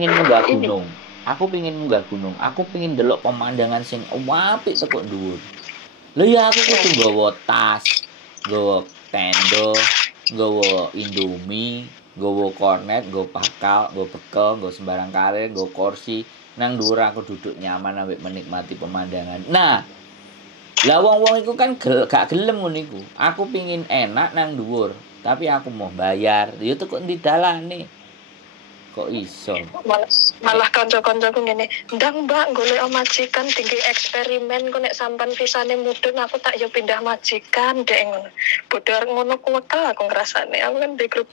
pengin munggah gunung. Aku pengin delok pemandangan sing apik teko dhuwur. Lho ya aku kudu nggawa tas, nggawa tenda, nggawa Indomie, nggawa kornet, nggawa bakal, nggawa bekel, nggawa sembarang karir, nggawa kursi. Nang dhuwur aku duduk nyaman ambek menikmati pemandangan. Nah, lah wong-wong iku kan gak gelem ngono iku. Aku pengin enak nang dhuwur, tapi aku mau bayar. Ya teko ndi dalane? Kok iso? Malah kanca-kancaku ngene, "Ndang Mbak golek majikan tinggi eksperimen kok nek sampean visane mudhun aku tak yo pindah majikan dek ngono." Bodho arep ngono kuwekel aku ngrasane. Aku kan di grup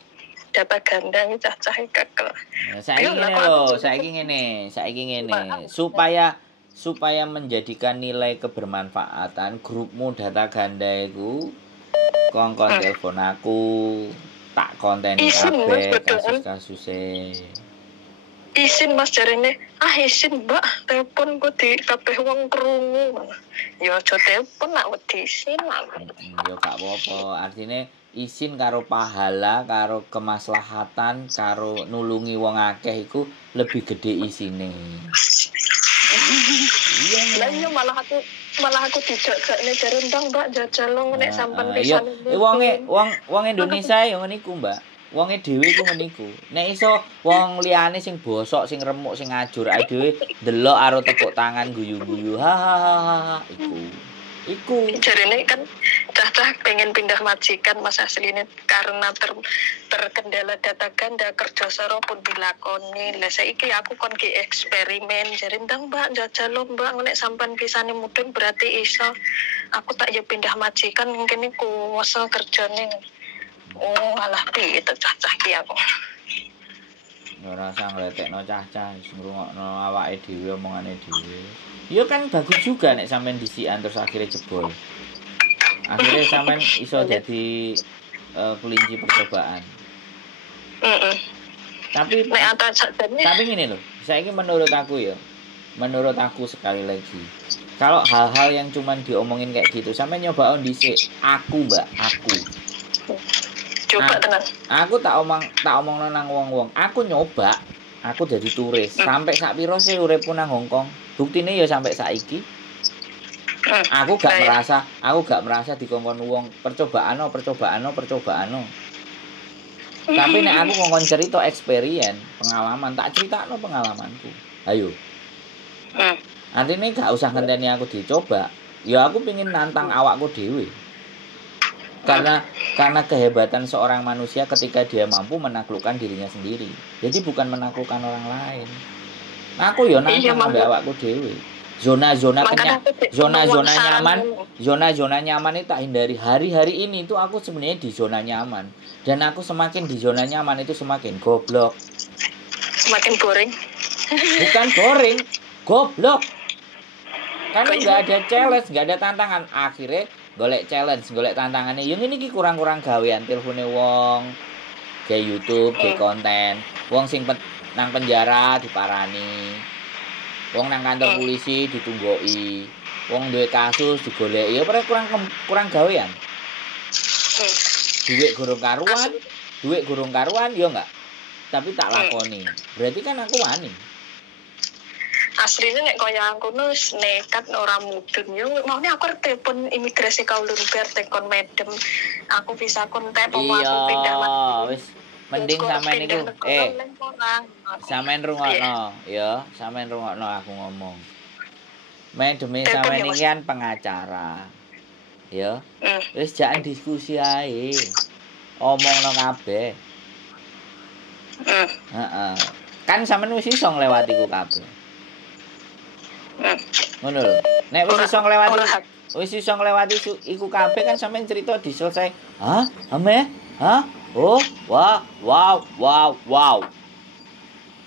data ganda iki cacah kekel. Nah, saiki ngene. Supaya menjadikan nilai kebermanfaatan grupmu data ganda iku kongkon telepon aku, tak konteni kabeh kasus-kasuse. Isin Mas jarene, isin Mbak, telepon ku di kabeh wong krungu. Ya aja telepon nak wedi isin. Ya gak apa-apa, artine isin karo pahala, karo kemaslahatan, karo nulungi wong akeh iku lebih gede isine. Lah iya malah aku dijakne jare ndang Mbak jajal lo nek sampean pisan. Wong Indonesia yo ngene iku, Mbak. Wonge dhewe ku ngene iku. Nek iso wong liyane sing bosok, sing remuk, sing ajur ae dhewe delok karo tepuk tangan guyu-guyu. Ha iku. Jarene kan cacah pengen pindah majikan Mas asline karena terkendala data ganda kerja saro pun dilakoni. Lah saiki aku kon ki eksperimen jare ndang Mbak jajal lo Mbak nek sampean pisane mudhun berarti iso. Aku tak yo pindah majikan mungkin iku wasa kerjane. Oh, alah piye to cacah ki aku. Ora usah ngletekno cacah, wis ngrungokno awake dhewe omongane dhewe. Ya kan bagus juga nek sampean disikan terus akhirnya jebol. Akhirnya sampean iso jadi kelinci percobaan. Tapi ngene lho, saiki menurut aku sekali lagi. Kalau hal-hal yang cuman diomongin kayak gitu, sampean nyoba dhisik. Aku. Coba tenan. Aku tak omongno nang wong-wong. Aku nyoba, aku jadi turis. Sampai sak piro sih uripku nang Hong Kong. Buktine ya sampai saiki. Aku gak merasa dikongkon wong percobaan. Tapi nek aku ngongkon cerita experience, pengalaman, tak critakno pengalamanku. Ayo. Artinya gak usah ngenteni aku dicoba. Ya aku pengin nantang awakku dhewe. Karena kehebatan seorang manusia ketika dia mampu menaklukkan dirinya sendiri. Jadi bukan menaklukkan orang lain. Aku yo nantang ambek awakku dhewe. Zona-zona nyaman itu tak hindari. Hari-hari ini tuh aku sebenarnya di zona nyaman. Dan aku semakin di zona nyaman itu semakin goblok. Semakin boring. Bukan boring, goblok. Karena nggak ada challenge, nggak ada tantangan. Akhirnya golek challenge, golek tantangannya. Yang ini ki kurang-kurang gawean telepone wong, kayak YouTube, kayak konten. Wong sing nang penjara diparani. Wong nang kantor polisi ditunggoki. Wong duwe kasus digoleki. Ya kurang gawean. Duit gurung karuan ya enggak. Tapi tak lakoni. Berarti kan aku wani. Aslinya nek kaya aku nus nekat ora mudun yo maune aku arep telepon imigrasi Kaulunbar tekon medem aku bisa kontak pemasukan pindah wis mending sampean niku sampean rungokno ya sampean rungokno aku ngomong medeme sampean iki kan pengacara ya wis jangan diskusi ae omongno kabeh kan sampean wis iso nglewati ku kabeh. Ngono lho. Nek wis iso nglewati iku kabeh kan sampean cerita diselesai. Hah? Ame? Hah? Oh, wow.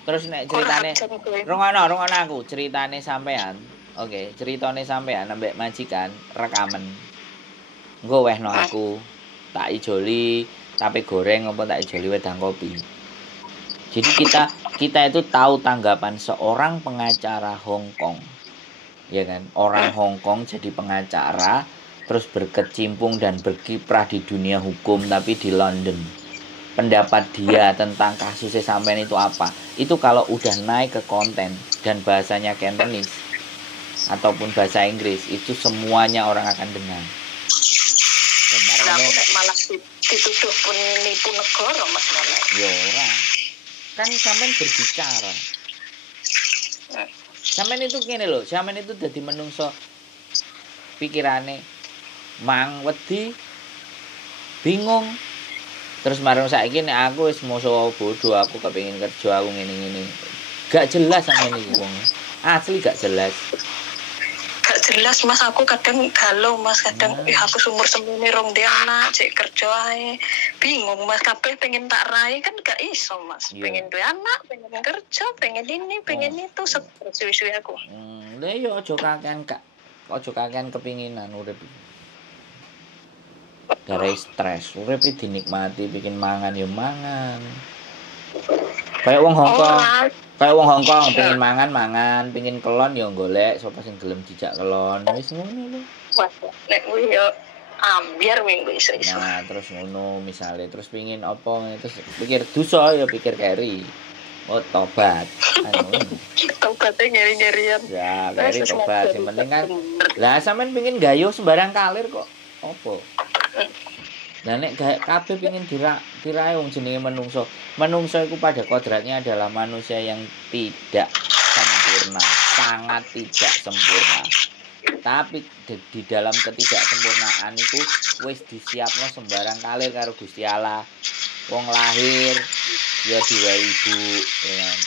Terus nek ceritane rungono aku ceritane sampean. Oke, ceritane sampean ambek majikan rekamen. Engko wehno aku tak ijoli tape goreng apa tak ijoli wedang kopi. Jadi kita itu tahu tanggapan seorang pengacara Hong Kong. Ya kan, orang Hong Kong jadi pengacara terus berkecimpung dan berkiprah di dunia hukum tapi di London. pendapat dia tentang kasusnya sampean itu apa. Itu kalau udah naik ke konten dan bahasanya Cantonese ataupun bahasa Inggris, itu semuanya orang akan dengar. Dan Nah, aku nek malah dituduh pun nipu negara Mas malah. Ya orang. Kan sampean berbicara. Sampean itu gini loh, sampean itu dadi menungso pikirane mang wedi bingung. Terus marang saiki nek aku wis moso bodoh, aku kepengin kerja, aku ngene-ngene. Gak jelas sampean iki wong. Asli gak jelas. Gak jelas Mas, aku kadang galau Mas, kadang aku sumur semune rong dia anak cek kerja ae. Bingung Mas, kabeh pengen tak rai kan gak iso Mas. Iya. Pengen duwe anak, pengen kerja, pengen ini, pengen itu, suwi-suwi aku. Lah yo aja kakean kepinginan urip. Garai stres, urip dinikmati, bikin mangan yo mangan. Kayak wong Hongkong. Kayak wong Hongkong pengen mangan, pengen kelon ya golek sapa sing gelem dijak kelon. Wis ngono lho. Wah, nek kuwi yo ambiar minggu iso. Nah, terus ngono misale, terus pengin apa terus pikir dosa ya pikir keri. Oh, tobat. Tobatnya nyari-nyarian. Ya, keri tobat. Sing penting kan lah sampean pengin gayo sembarang kalir kok. Apa? Nah nek kabeh pengin dirae wong jenenge menungso. Menungso iku pada kodratnya adalah manusia yang tidak sempurna, sangat tidak sempurna. Tapi di dalam ketidaksempurnaan itu wis disiapno sembarang kalir karo Gusti Allah. Wong lahir ya diwehi ibu, ya kan.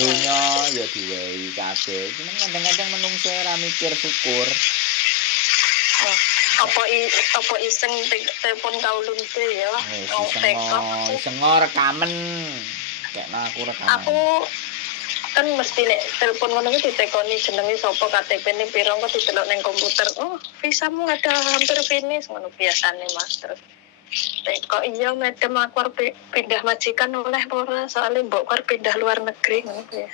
Dunya ya diwehi kabeh. Cuman kadang-kadang menungso ora mikir syukur. Apa iseng telepon kaulun teh ya. Iseng rekamen. Kayaknya aku rekaman. Aku kan mesti nek telepon ngono iki ditekoni jenenge sapa KTP-ne piro kok didelok ning komputer. Oh, visamu ada hampir finish ngono biasane Mas. Terus kok iya madam aku arep pindah majikan oleh ora soalnya mbokku arep pindah luar negeri ngono ya.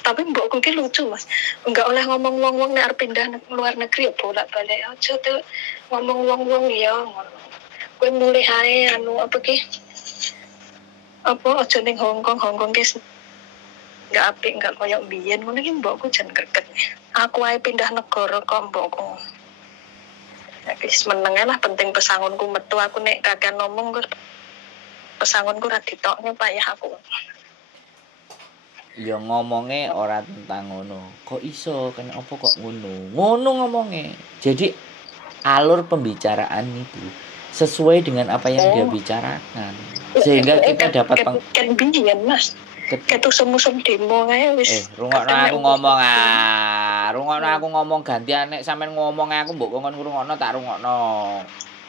Tapi mbokku ki lucu Mas. Enggak oleh ngomong wong-wong nek arep pindah luar negeri bolak-balik aja tuh ngomong wong-wong ya ngono. Kowe mulih ae anu apa ki? Apa aja ning Hongkong ki enggak apik enggak koyo biyen ngono ki mbokku jan greget. Aku ae pindah negara kok mbokku. Wis meneng lah penting pesangonku metu aku nek kakean ngomong pesangonku ra ditokne Pak ya aku. Ya ngomongnya ora tentang ngono. Kok iso? Kenapa kok ngono? Ngono ngomongnya. Jadi alur pembicaraan itu sesuai dengan apa yang dia bicarakan. Sehingga kita dapat kan biyen Mas. Ketu semusum demo kae wis. Rungokno aku ngomong Rungokno aku ngomong gantian nek sampean ngomong aku mbok kon ngrungokno tak rungokno.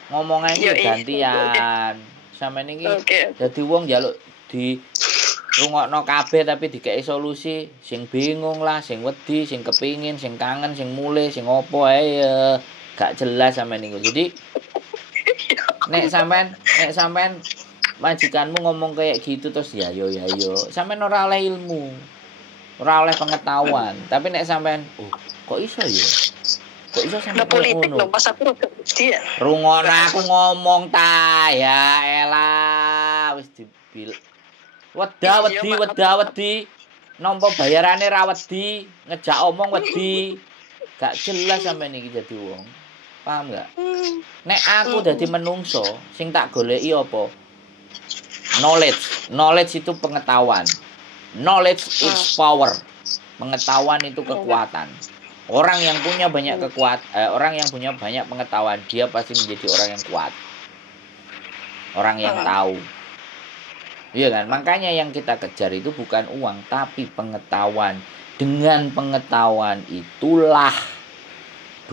Ngomong ae gantian. Sampeyan iki dadi wong njaluk di rungokno kabeh tapi dikeki solusi, sing bingung lah, sing wedi, sing kepingin, sing kangen, sing mulih, sing opo ae gak jelas sampean niku. Jadi nek sampean majikanmu ngomong kayak gitu terus ya yo sampean ora oleh ilmu, ora oleh pengetahuan. Tapi nek sampean kok iso ya sampean politik lho pas aku dia rungokno aku ngomong ta ya elah wis dibil wedi nampa bayarane ra wedi ngejak omong wedi gak jelas sampean iki dadi wong paham gak nek aku dadi menungso sing tak goleki apa knowledge itu pengetahuan. Knowledge is power. Pengetahuan itu kekuatan. Orang yang punya banyak pengetahuan, dia pasti menjadi orang yang kuat. Orang yang tahu. Iya kan? Makanya yang kita kejar itu bukan uang, tapi pengetahuan. Dengan pengetahuan itulah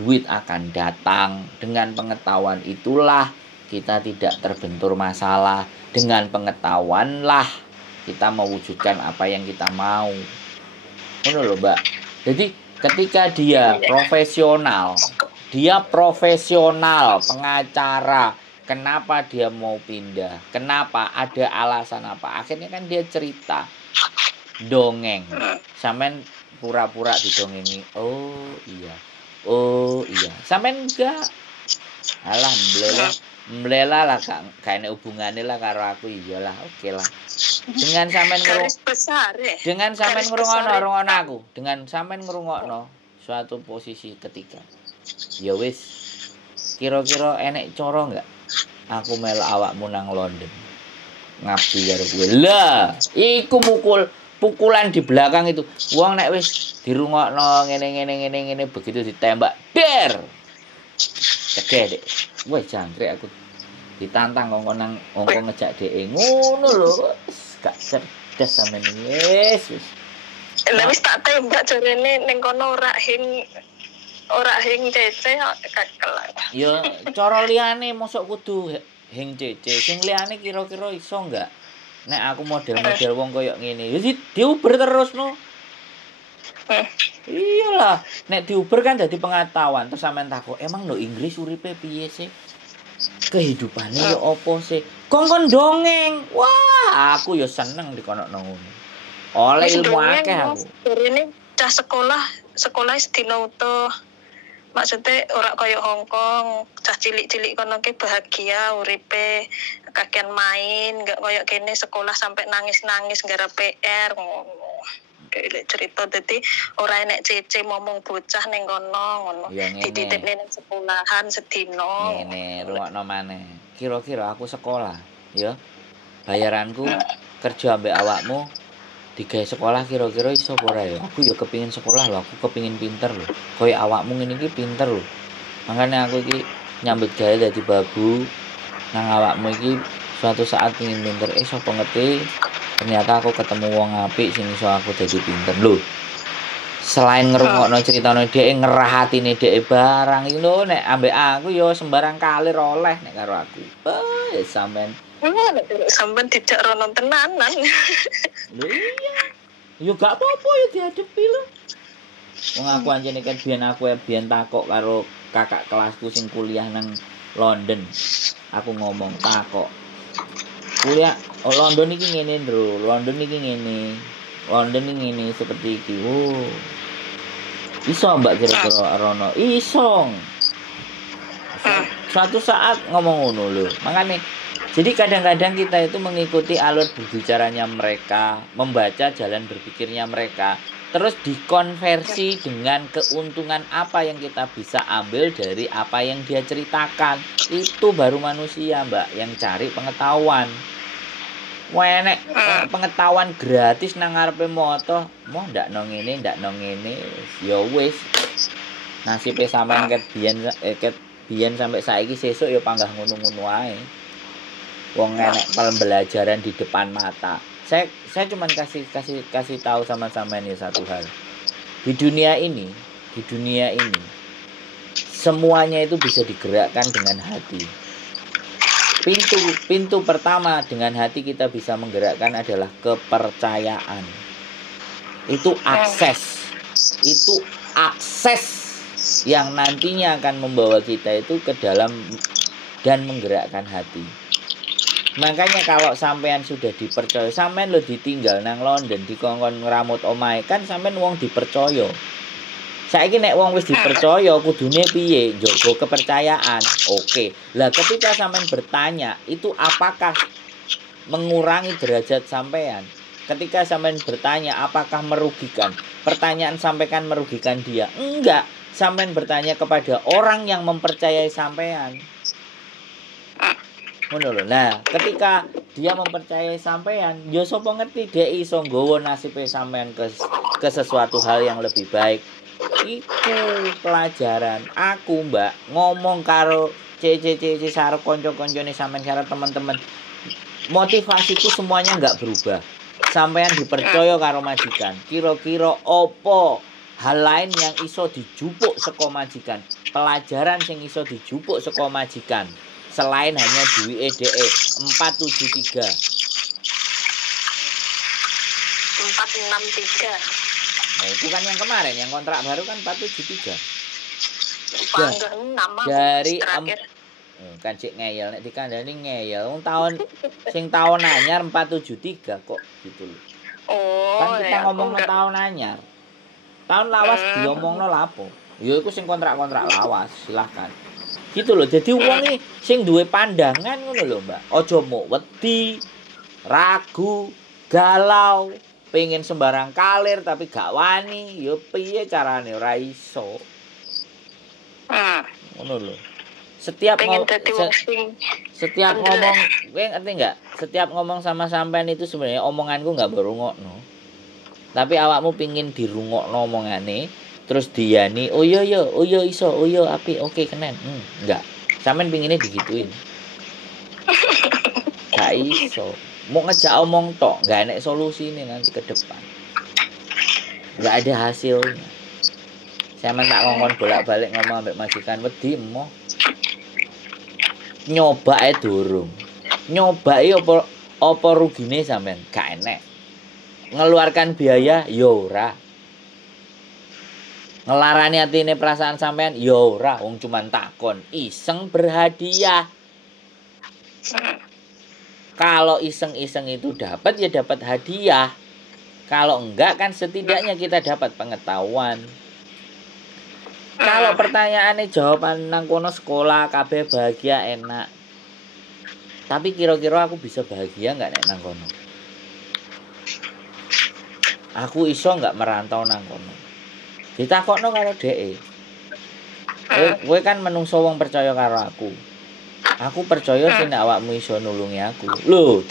duit akan datang. Dengan pengetahuan itulah kita tidak terbentur masalah. Dengan pengetahuanlah kita mewujudkan apa yang kita mau. Ngono lho, Mbak. Jadi ketika dia profesional pengacara, kenapa dia mau pindah? Kenapa? Ada alasan apa? Akhirnya kan dia cerita. Dongeng. Sampean pura-pura didongengi. Oh iya. Sampean enggak. Alhamdulillah. Mlela lah gak enek hubungane lah karo aku iyalah, oke lah. Dengan sampean Garis besar ya. dengan sampean Garis besar ngrungokno aku, dengan sampean ngrungokno suatu posisi ketika. Ya wis, kira-kira enek cara enggak aku melok awakmu nang London? Ngabdi karo kowe. Lah, iku pukulan di belakang itu. Wong nek wis dirungokno ngene begitu ditembak, der. Cegah dek. Wes jangkrik aku ditantang kok nang ngejak dhek ngono lho. Gak cerdas sampean wis. Lah wis tak tembak jarene ning kono ora hing cece kakelan. Ya cara liyane mosok kudu hing cece. Sing liyane kira-kira iso enggak? Nek aku model-model wong koyo ngene, ya diuber terus no. Iyalah, nek diuber kan jadi pengetahuan. Terus sampean takok, emang no Inggris uripe piye sih? Kehidupane ya opo sih? Kongkon dongeng. Wah, aku ya seneng dikono ngono. Oleh ilmu akeh aku. Ini cah sekolah sedina utuh. Maksudnya ora kaya Hong Kong, cah cilik-cilik kono ki bahagia uripe, kakean main, enggak kaya kene sekolah sampai nangis-nangis gara PR ngono. Kayak cerita dadi ora enek cece momong bocah ning kono ngono. Dititipne ning sekolahan sedina. Ngene, rungokno maneh. Kira-kira aku sekolah, ya. Bayaranku kerja ambek awakmu digawe sekolah kira-kira iso apa ora ya? Aku ya kepengin sekolah lho, aku kepengin pinter lho. Kaya awakmu ngene iki pinter lho. Makane aku iki nyambut gawe dadi babu nang awakmu iki suatu saat pengin pinter. Sapa ngerti ternyata aku ketemu wong apik sing iso aku dadi pinter lho. Selain ngrungokno critane dhek ngerah-atine dhek barang iki lho nek ambek aku ya sembarang kalir oleh nek karo aku. Ya sampean sampean tidak rono tenanan. Lho iya. Ya gak apa-apa ya dihadapi lho. Wong aku anjene kan biyen takok karo kakak kelasku sing kuliah nang London. Aku ngomong takok. Kuliah London iki ngene, Bro. London iki ngene. London iki ngene seperti iki. Oh. Iso Mbak kira-kira rono. Iso. Suatu saat ngomong ngono lho. Makane jadi kadang-kadang kita itu mengikuti alur berbicaranya mereka, membaca jalan berpikirnya mereka, terus dikonversi dengan keuntungan apa yang kita bisa ambil dari apa yang dia ceritakan. Itu baru manusia, Mbak, yang cari pengetahuan. Wenek pengetahuan gratis nang ngarepe moto, mau ndak nang ngene, ya wis. Nasibe sampean ket biyen sampai saiki sesuk ya panggah ngono-ngono ae. Wong enek pembelajaran di depan mata. Saya cuma kasih tahu sama sampean ya satu hal. Di dunia ini semuanya itu bisa digerakkan dengan hati. Pintu pertama dengan hati kita bisa menggerakkan adalah kepercayaan. Itu akses yang nantinya akan membawa kita itu ke dalam dan menggerakkan hati. Makanya kalau sampean sudah dipercaya, sampean lo ditinggal nang London dikongkon ngramut omahe kan sampean wong dipercaya. Saiki nek wong wis dipercaya kudune piye? Njogo kepercayaan. Oke. Lah ketika sampean bertanya, itu apakah mengurangi derajat sampean? Ketika sampean bertanya apakah merugikan? Pertanyaan sampean merugikan dia? Enggak. Sampean bertanya kepada orang yang mempercayai sampean. Nah, ketika dia mempercayai sampean, ya sapa ngerti dia iso nggawa nasibe sampean ke sesuatu hal yang lebih baik. Itu pelajaran. Aku, Mbak, ngomong karo CC karo kanca-kancane sampean karo teman-teman. Motivasiku semuanya enggak berubah. Sampean dipercaya karo majikan. Kira-kira opo hal lain yang iso dijupuk saka majikan? Pelajaran sing iso dijupuk saka majikan. Selain hanya duwike DE 473. 463. Nah, itu kan yang kemarin, yang kontrak baru kan 473. Dari kan cek ngeyel nek dikandani ngeyel. Wong tahun anyar 473 kok gitu loh. Oh, kan kita ngomong tahun anyar. Tahun lawas diomongno lapo? Ya iku sing kontrak-kontrak lawas, silahkan. Gitu loh. Jadi wong iki sing duwe pandangan ngono lho, Mbak. Aja mok wedi, ragu, galau, pengen sembarang kalir tapi gak wani. Ya piye carane ora iso. Ngono lho. Setiap ngomong, kowe ngerti enggak? Setiap ngomong sama sampean itu sebenarnya omonganku enggak berungokno. Tapi awakmu pingin dirungokno omongane, terus diani, oh iya iso, oh iya apik, oke kenen. Enggak. Sampean pinginnya digituin. Gak iso. Mau ngejak omong tok, enggak enek solusine nanti ke depan. Enggak ada hasilnya. Sampean tak ngomong bolak-balik ngomong ambek majikan wedi emoh. Nyoba durung. Nyoba apa rugine sampean? Gak enek. Ngeluarkan biaya ya ora. Ngelarani atine perasaan sampean ya ora, wong cuman takon, iseng berhadiah. Kalau iseng-iseng itu dapat ya dapat hadiah. Kalau enggak kan setidaknya kita dapat pengetahuan. Kalau pertanyaannya jawaban nang kono sekolah kabeh bahagia enak. Tapi kira-kira aku bisa bahagia enggak nek nang kono? Aku iso enggak merantau nang kono? Ditakokno karo dhek. Kowe kan menungso wong percaya karo aku. Aku percaya sing awakmu iso nulungi aku. Loh,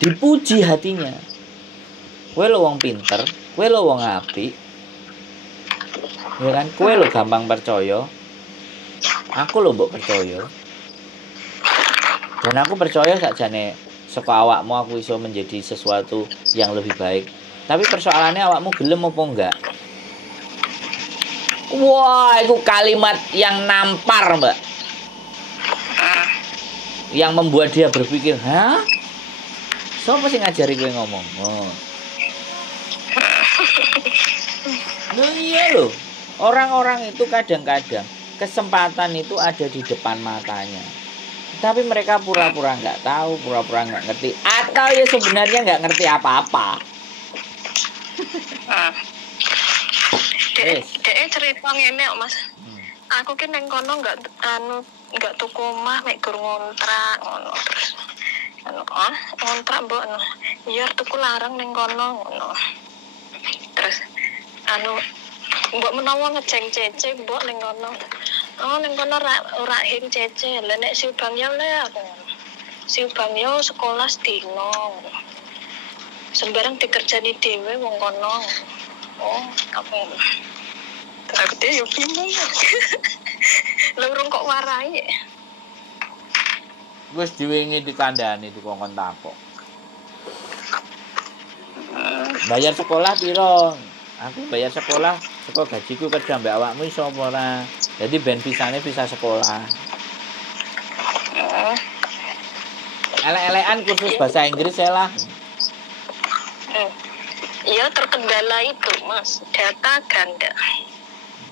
dipuji hatinya. Kowe lho wong pinter, kowe lho wong apik. Ya kan, kowe lho gampang percaya. Aku lho mbok percaya. Dan aku percaya sakjane saka awakmu aku iso menjadi sesuatu yang lebih baik. Tapi persoalannya awakmu gelem apa enggak? Wah, itu kalimat yang nampar, Mbak. Yang membuat dia berpikir, "Hah? Sopo sing ngajari kowe ngomong?" Oh. Loh iya loh. Orang-orang itu kadang-kadang kesempatan itu ada di depan matanya. Tapi mereka pura-pura nggak tahu, pura-pura nggak ngerti. Atau ya sebenarnya nggak ngerti apa-apa. Dek cerita ngene kok, Mas. Aku ki nang kono enggak tuku omah mek gur ngontrak ngono terus. Ngontrak mbok ya tuku larang ning kono ngono. Terus mbok menawa ngeceng cece mbok ning kono. Oh ning kono ora hing cece. Lah nek si Bang Yo le aku. Si Bang Yo sekolah sedina. Sembarang dikerjani dhewe wong kono. Oh, apa? Aku teh yo bingung. Lurung kok warai. Wis diwingi dikandani dikongkon takok. Bayar sekolah piro? Aku bayar sekolah saka gajiku kerja mbak awakmu iso apa ora? Jadi ben pisane bisa sekolah. Elek-elekan kursus bahasa Inggris ya lah. Iya terkendala itu Mas, data ganda.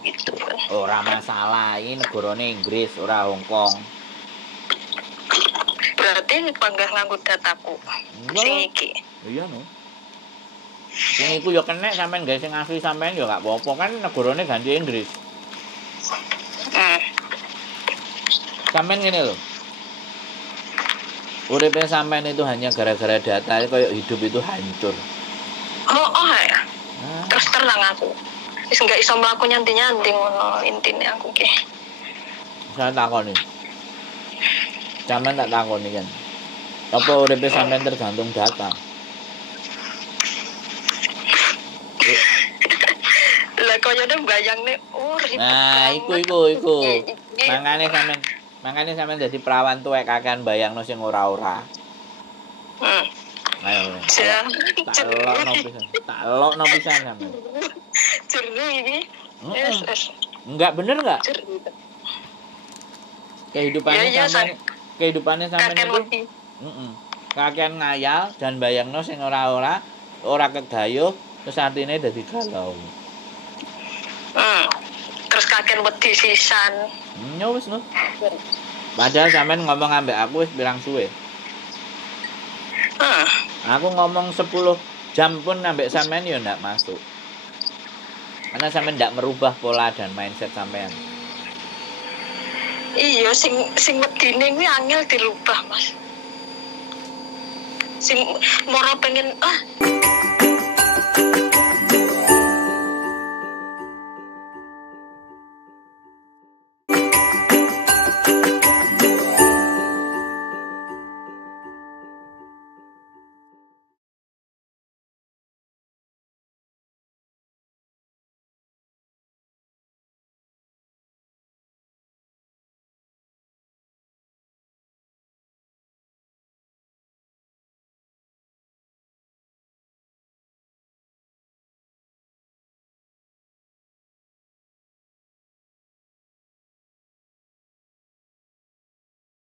Itu. Ora masalah, ini negarane Inggris, ora Hong Kong. Berarti panggah nganggo dataku. Sing iki. Iya no. Sing iku yo kenek sampean gawe sing asli sampean yo gak apa-apa kan negarane ganti Inggris. Sampean ngene lho. Uripe sampean itu hanya gara-gara data kayak hidup itu hancur. Oh ya. Terus terang aku. Wis enggak iso mlaku nyanti-nyanti ngono intine aku ki. Saya takoni. Sampean tak takoni kan. Apa uripe sampean tergantung data? Lah koyone bayangne urip. Nah, iku. Mangane sampean dadi perawan tuwek kakean bayangno sing ora-ora. Ayo. Tak elokno pisan sampean. Jernih iki. Enggak bener enggak? Kehidupannya sampean itu. Kakean ngayal dan bayangno sing ora-ora, ora kedayuh terus atine dadi galau. Terus kakean wedi sisan. Ya wis no. Padahal sampean ngomong ambek aku wis pirang suwe. Aku ngomong 10 jam pun ambek sampean ya ndak masuk. Karena sampean ndak merubah pola dan mindset sampean. Iya, sing medine kuwi angel dirubah, Mas. Sing moro pengen